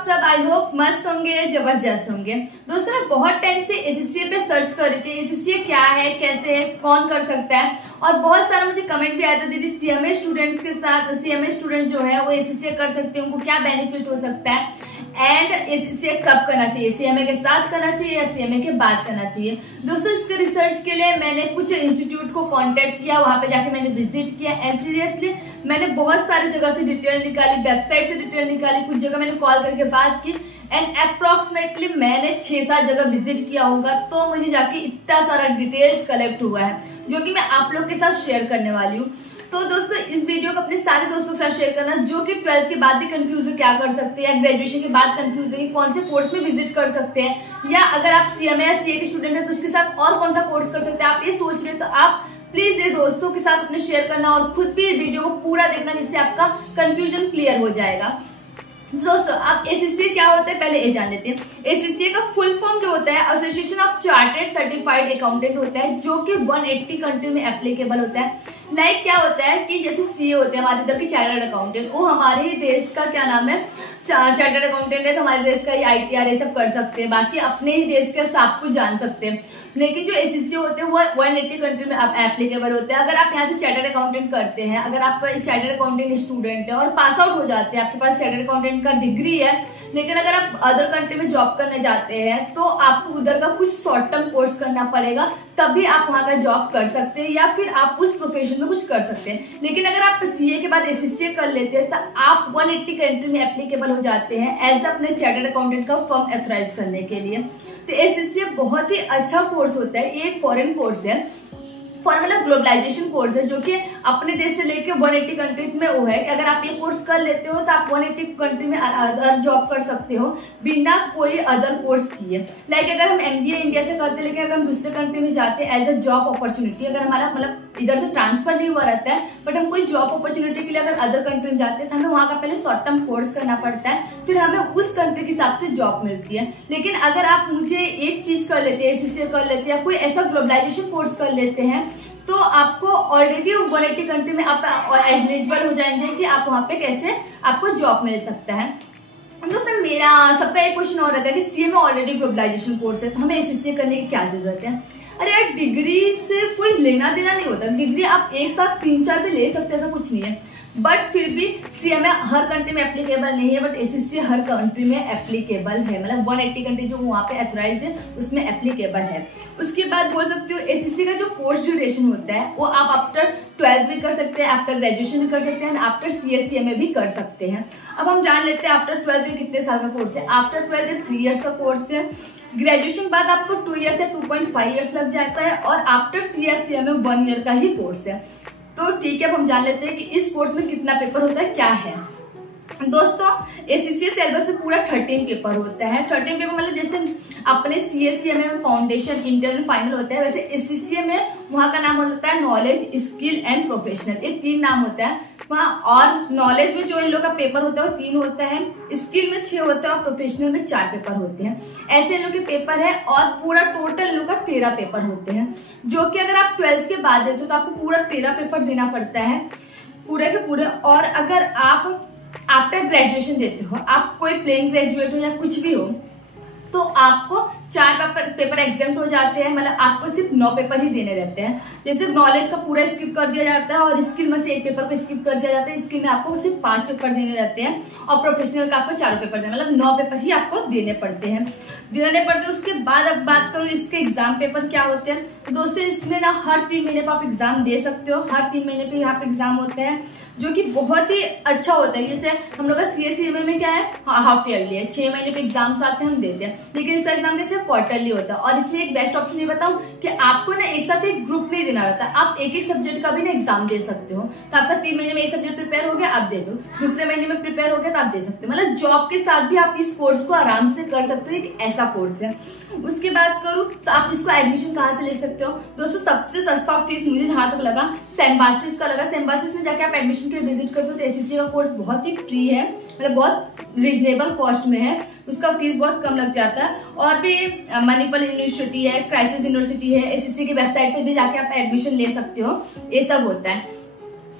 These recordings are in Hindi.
आप सब? आई होप मस्त होंगे, जबरदस्त होंगे। दोस्तों मैं बहुत टाइम से एसएससी पे सर्च कर रही थी, एसएससी क्या है, कैसे है, कौन कर सकता है। और बहुत सारा मुझे कमेंट भी आया था, दीदी सीएमए स्टूडेंट्स के साथ सीएमए स्टूडेंट जो है वो एसएससी कर सकते हैं, उनको क्या बेनिफिट हो सकता है एंड एसएससी कब करना चाहिए, सीएमए के साथ करना चाहिए या सीएमए के बाद करना चाहिए। दोस्तों इसके रिसर्च के लिए मैंने कुछ इंस्टीट्यूट को कांटेक्ट किया, वहां पे जाके मैंने विजिट किया एंड सीरियसली मैंने बहुत सारी जगह से डिटेल निकाली, वेबसाइट से डिटेल निकाली, कुछ जगह मैंने कॉल करके बात की एंड अप्रोक्सीमेटली मैंने 6-7 जगह विजिट किया होगा, तो मुझे जाके इतना सारा डिटेल्स कलेक्ट हुआ है जो कि मैं आप लोग के साथ शेयर करने वाली हूँ। तो दोस्तों इस वीडियो को अपने सारे दोस्तों के साथ शेयर करना जो कि 12th के बाद भी कंफ्यूज है क्या कर सकते हैं, या ग्रेजुएशन के बाद कंफ्यूज है कि कौन से कोर्स में विजिट कर सकते हैं, या अगर आप सीएमए या सीए के स्टूडेंट हैं तो उसके साथ और कौन सा कोर्स कर सकते हैं, आप ये सोच रहे हैं तो आप प्लीज ये दोस्तों के साथ अपने शेयर करना और खुद भी वीडियो को पूरा देखना, जिससे आपका कंफ्यूजन क्लियर हो जाएगा। दोस्तों आप एसएससी क्या होता है पहले ये जान लेते हैं। एसएससी का फुल फॉर्म जो होता है association of chartered certified accountant होता है, जो कि 180 कंट्री में एप्लीकेबल होता है। लाइक क्या होता है कि जैसे सीए होते हैं हमारे इधर के चार्टर्ड अकाउंटेंट, वो हमारे ही देश का क्या नाम है चार्टर्ड अकाउंटेंट है, तो हमारे देश का आईटीआर ये सब कर सकते हैं, बाकी अपने ही देश के सब कुछ जान सकते हैं। लेकिन जो एसएससी होते हैं वो 180 कंट्री में एप्लीकेबल होते हैं। अगर आप यहाँ से चार्टर्ड अकाउंटेंट करते हैं, अगर आप चार्टर्ड अकाउंटेंट स्टूडेंट है और पास आउट हो जाते हैं, आपके पास चार्टर्ड अकाउंटेंट का डिग्री है, लेकिन अगर आप अदर कंट्री में जॉब करने जाते हैं तो आपको उधर का कुछ शॉर्ट टर्म कोर्स करना पड़ेगा, तभी आप वहां का जॉब कर सकते हैं या फिर आप उस प्रोफेशन में कुछ कर सकते हैं। लेकिन अगर आप सीए के बाद एसएससी कर लेते हैं तो आप 180 कंट्री में एप्लीकेबल हो जाते हैं एज अपने चार्टर्ड अकाउंटेंट का फर्म ऑथराइज करने के लिए। तो एसएससी बहुत ही अच्छा कोर्स होता है, ये एक फॉरेन कोर्स है, मतलब ग्लोबलाइजेशन कोर्स है, जो कि अपने देश से लेके 180 कंट्री में वो है कि अगर आप ये कोर्स कर लेते हो तो आप 180 कंट्री में जॉब कर सकते हो बिना कोई अदर कोर्स किए। लाइक अगर हम एमबीए इंडिया से करते, लेकिन अगर हम दूसरे कंट्री में जाते हैं एज अ जॉब अपॉर्चुनिटी, अगर हमारा मतलब इधर से ट्रांसफर नहीं हुआ रहता है बट हम कोई जॉब अपॉर्चुनिटी के लिए अगर अदर कंट्री में जाते हैं तो हमें वहां का पहले शॉर्ट टर्म कोर्स करना पड़ता है, फिर हमें उस कंट्री के हिसाब से जॉब मिलती है। लेकिन अगर आप मुझे एक चीज कर लेते हैं, एसएससी कर लेते हैं या कोई ऐसा ग्लोबलाइजेशन कोर्स कर लेते हैं, तो आपको ऑलरेडी 180 कंट्री में आप एलिजिबल हो जाएंगे कि आप वहां पे कैसे आपको जॉब मिल सकता है। दोस्तों मेरा सबका एक क्वेश्चन और रहता है कि सीए में ऑलरेडी ग्लोबलाइजेशन कोर्स है तो हमें एसएससी करने की क्या जरूरत है। अरे यार डिग्री से कोई लेना देना नहीं होता, डिग्री आप एक साथ 3-4 भी ले सकते हैं, ऐसा कुछ नहीं है, बट फिर भी सीएमए हर कंट्री में एप्लीकेबल नहीं है, बट एसएससी हर कंट्री में एप्लीकेबल है, मतलब 180 कंट्री जो वहां पे ऑथराइज है उसमें एप्लीकेबल है। उसके बाद बोल सकते हो एसएससी का जो कोर्स ड्यूरेशन होता है वो आप आफ्टर 12th भी कर सकते हैं, आफ्टर ग्रेजुएशन भी कर सकते हैं, आफ्टर सीएससीएमए भी कर सकते हैं। अब हम जान लेते हैं आफ्टर 12th कितने साल का कोर्स है। आफ्टर 12th 3 इयर्स का कोर्स है, ग्रेजुएशन बाद आपको 2 इयर्स या 2.5 इयर्स लग जाता है, और आफ्टर सीएससीएमए 1 ईयर का ही कोर्स है। तो ठीक है, अब हम जान लेते हैं कि इस कोर्स में कितना पेपर होता है, क्या है। दोस्तों एसएससी सिलेबस में पूरा 13 पेपर होता है। 13 पेपर मतलब जैसे अपने सीएससीएमए में फाउंडेशन, इंटरनल, फाइनल होता है, वैसे एसएससी में वहां का नाम होता है नॉलेज, स्किल एंड प्रोफेशनल, ये 3 नाम होता है वहाँ। और नॉलेज में जो इन लोग का पेपर होता है वो 3 होता है, स्किल में 6 होता है और प्रोफेशनल में 4 पेपर होते हैं। ऐसे इन लोग के पेपर है और पूरा टोटल इन लोग का 13 पेपर होते हैं, जो कि अगर आप 12th के बाद देते हो तो आपको पूरा 13 पेपर देना पड़ता है पूरे के पूरे। और अगर आप आफ्टर ग्रेजुएशन देते हो, आप कोई प्लेन ग्रेजुएट हो या कुछ भी हो, तो आपको 4 पेपर एग्जाम हो जाते हैं, मतलब आपको सिर्फ 9 पेपर ही देने रहते हैं। जैसे नॉलेज का पूरा स्किप कर दिया जाता है और स्किल में से 1 पेपर को स्किप कर दिया जाता है, स्किल में आपको सिर्फ 5 पेपर देने रहते हैं और प्रोफेशनल का आपको 4 पेपर देने, मतलब 9 पेपर ही आपको देने पड़ते हैं। उसके बाद अब बात करूँ इसके एग्जाम पेपर क्या होते हैं, तो दोस्तों इसमें ना हर 3 महीने पर आप एग्जाम दे सकते हो, हर 3 महीने पे यहाँ पे एग्जाम होता है, जो कि बहुत ही अच्छा होता है। जैसे हम लोग का सीएससीएमए में क्या है, हाफ ईयरली है, 6 महीने पे एग्जाम्स आते हैं, हम देते हैं, लेकिन इसका एग्जाम कैसे क्वार्टरली होता है। और इसमें एक बेस्ट ऑप्शन ये बताऊं कि आपको ना एक साथ एक ग्रुप नहीं देना रहता, आप एक सब्जेक्ट का भी ना एग्जाम दे सकते हो। तो आपका 3 महीने में एक सब्जेक्ट प्रिपेयर हो गया, आप दे दो, दूसरे महीने में प्रिपेयर हो गया तो आप दे सकते हो, मतलब जॉब के साथ भी आप इस कोर्स को आराम से कर सकते हो, एक ऐसा कोर्स है। उसके बाद करूँ तो आप इसको एडमिशन कहाँ से ले सकते हो। दोस्तों सबसे सस्ता फीस मुझे जहां तक लगा सिम्बायोसिस का लगा। सिम्बायोसिस में जाके आप एडमिशन के लिए विजिट करते हो तो एसएससी का कोर्स बहुत ही फ्री है, मतलब बहुत रीजनेबल कॉस्ट में है, उसका फीस बहुत कम लग जाता है। और भी मणिपाल यूनिवर्सिटी है, क्राइसिस यूनिवर्सिटी है, एसएससी की वेबसाइट पे भी जाके आप एडमिशन ले सकते हो, ये सब होता है।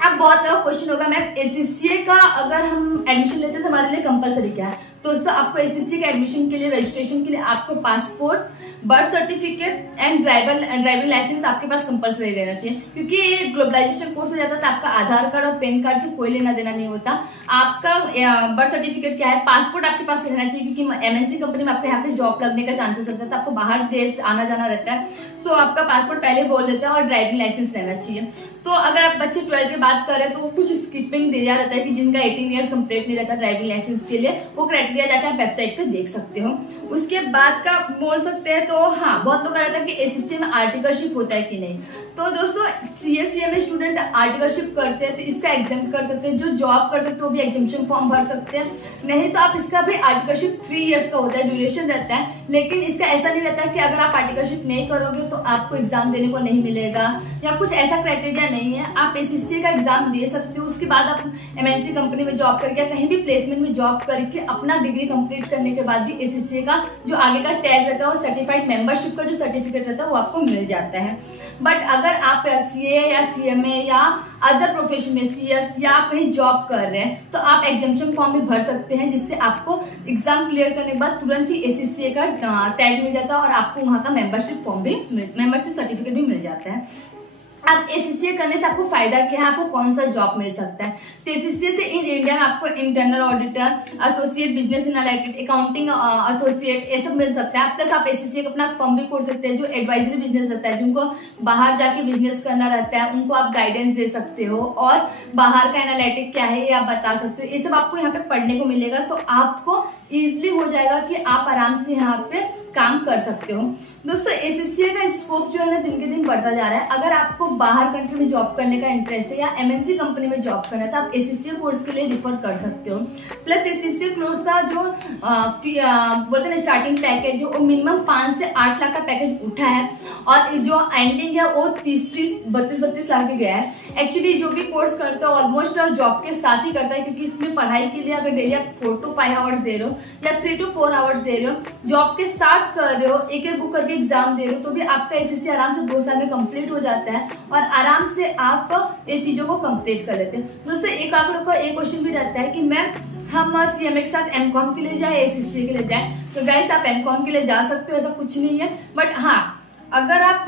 अब बहुत लोग क्वेश्चन होगा मैम एससीसीए का अगर हम एडमिशन लेते हैं तो हमारे लिए कंपलसरी क्या है? तो दोस्तों आपको एससीसीए के एडमिशन के लिए, रजिस्ट्रेशन के लिए आपको passport, birth certificate and driving license आपके पास कंपलसरी रहना चाहिए, क्योंकि ये ग्लोबलाइजेशन कोर्स हो जाता है तो आपका आधार कार्ड और पैन कार्ड से कोई लेना देना नहीं होता। आपका बर्थ सर्टिफिकेट क्या है, पासपोर्ट आपके पास रहना चाहिए, क्योंकि एमएनसी कंपनी में आपके यहाँ पे जॉब लगने का चांसेस रहता है, तो आपको बाहर देश आना जाना रहता है, सो आपका पासपोर्ट पहले बोल देता है और ड्राइविंग लाइसेंस रहना चाहिए। तो अगर आप बच्चे 12 की बात करें तो कुछ स्किपिंग दिया जाता है कि जिनका 18 ईयर्स कंप्लीट नहीं रहता ड्राइविंग लाइसेंस के लिए, वो क्राइटेरिया जाता है, वेबसाइट पे देख सकते हो। उसके बाद का बोल सकते हैं तो हाँ, बहुत लोग रहता है कि एससीसीए में आर्टिकलशिप होता है कि नहीं। तो दोस्तों सीएससीए में स्टूडेंट आर्टिकलशिप करते हैं तो इसका एग्जाम कर सकते हैं, जो जॉब कर सकते हैं वो भी एग्जामिशन फॉर्म भर सकते हैं, नहीं तो आप इसका भी आर्टिकलशिप 3 ईयर्स का होता है, ड्यूरेशन रहता है, लेकिन इसका ऐसा नहीं रहता कि अगर आप आर्टिकलशिप नहीं करोगे तो आपको एग्जाम देने को नहीं मिलेगा या कुछ ऐसा क्राइटेरिया नहीं है। आप एससीसीए का एग्जाम दे सकते हो, उसके बाद आप एमएनसी कंपनी में जॉब करके, कहीं भी प्लेसमेंट में जॉब करके अपना डिग्री कंप्लीट करने के बाद भी एससीसीए का जो आगे का टैग रहता है और सर्टिफाइड मेंबरशिप का जो सर्टिफिकेट रहता है वो आपको मिल जाता है। बट अगर आप सीए या सीएमए या अदर प्रोफेशन में सीएस या आप कहीं जॉब कर रहे हैं तो आप एग्जामिशन फॉर्म भी भर सकते हैं, जिससे आपको एग्जाम क्लियर करने के बाद तुरंत ही एससीसीए का टैग मिल जाता है और आपको वहां का मेंबरशिप फॉर्म भी, मेंबरशिप सर्टिफिकेट भी मिल जाता है। अब एससीसीए करने से आपको फायदा क्या है, आपको कौन सा जॉब मिल सकता है? तो एससीसीए से इन इंडिया में आपको internal auditor, associate business analytic, accounting associate, ये सब मिल सकता है। प्लस आप एससीसीए का अपना फर्म भी खोल सकते हैं, जो एडवाइजरी बिजनेस रहता है, जिनको बाहर जाके बिजनेस करना रहता है उनको आप गाइडेंस दे सकते हो, और बाहर का एनालिटिक क्या है ये आप बता सकते हो। ये सब आपको यहाँ पे पढ़ने को मिलेगा, तो आपको इजिली हो जाएगा कि आप आराम से यहाँ पे काम कर सकते हो। दोस्तों एससीसीए का स्कोप जो है ना दिन के दिन बढ़ता जा रहा है। अगर आपको बाहर कंट्री में जॉब करने का इंटरेस्ट है या एमएनसी कंपनी में जॉब करना है तो आप एससीसीए कोर्स के लिए रिफर कर सकते हो। प्लस एससीसीए कोर्स का जो बोलते हैं स्टार्टिंग पैकेज वो मिनिमम 5 से 8 लाख का पैकेज उठा है, और जो एंडिंग है वो 30-32 लाख भी गया है। एक्चुअली जो भी कोर्स करता है ऑलमोस्ट जॉब के साथ ही करता है, क्योंकि इसमें पढ़ाई के लिए अगर डेली आप 4 to 5 आवर्स दे रहे हो या 3 to 4 आवर्स दे रहे हो, जॉब के साथ कर रहे हो, एक एक बुक करके एग्जाम दे रहे हो, तो भी आपका एससीसीए आराम से 2 साल में कंप्लीट हो जाता है और आराम से आप ये चीजों को कंप्लीट कर लेते हैं। दोस्तों एक आप लोग का एक क्वेश्चन भी रहता है कि मैम हम सीएमए के साथ एमकॉम के लिए जाए, एससीसीए के लिए जाए। तो गाइस आप एमकॉम के लिए जा सकते हो, ऐसा कुछ नहीं है। बट हाँ, अगर आप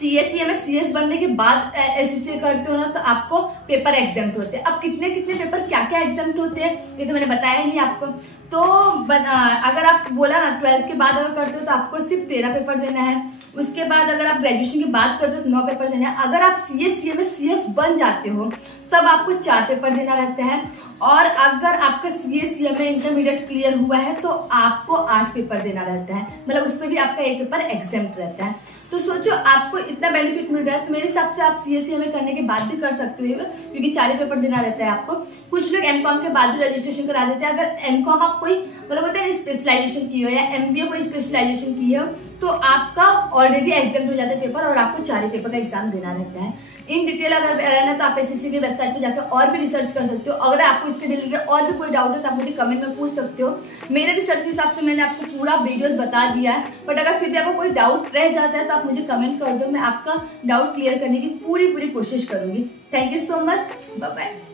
सीएससीए में सीएस बनने के बाद एससीसीए करते हो ना तो आपको पेपर एग्जाम्प्ट होते हैं। अब कितने पेपर क्या क्या एग्जाम्प्ट होते हैं ये तो मैंने बताया नहीं आपको। तो अगर आप बोला ना 12th के बाद अगर करते हो तो आपको सिर्फ 13 पेपर देना है। उसके बाद अगर आप ग्रेजुएशन की बात करते हो तो 9 पेपर देना है। अगर आप सीएससीए में सीएस बन जाते हो तब आपको 4 पेपर देना रहता है, और अगर आपका सीएससीए में इंटरमीडिएट क्लियर हुआ है तो आपको 8 पेपर देना रहता है, मतलब उसमें भी आपका 1 पेपर एग्जाम्प्ट रहता है। तो सोचो आपको इतना बेनिफिट मिल रहा है, तो मेरे हिसाब से आप सीएससीए में करने के बाद भी कर सकते हो, क्योंकि 4 पेपर देना रहता है आपको। कुछ लोग एमकॉम के बाद भी रजिस्ट्रेशन करा देते हैं। अगर एमकॉम आप कोई मतलब होता है स्पेशलाइजेशन की हो या एमबीए कोई स्पेशलाइजेशन की हो तो आपका ऑलरेडी एग्जाम हो जाता है पेपर, और आपको 4 पेपर का एग्जाम देना रहता है। इन डिटेल अगर रहना तो आप एससीसीए की वेबसाइट पे जाकर और भी रिसर्च कर सकते हो। अगर आपको इसके रिलेटेड और भी कोई डाउट है तो आप मुझे कमेंट में पूछ सकते हो। मेरे रिसर्च के हिसाब से मैंने आपको पूरा वीडियोस बता दिया है, बट अगर फिर भी आपको कोई डाउट रह जाता है तो आप मुझे कमेंट कर दो, मैं आपका डाउट क्लियर करने की पूरी कोशिश करूंगी। Thank you so much, bye bye.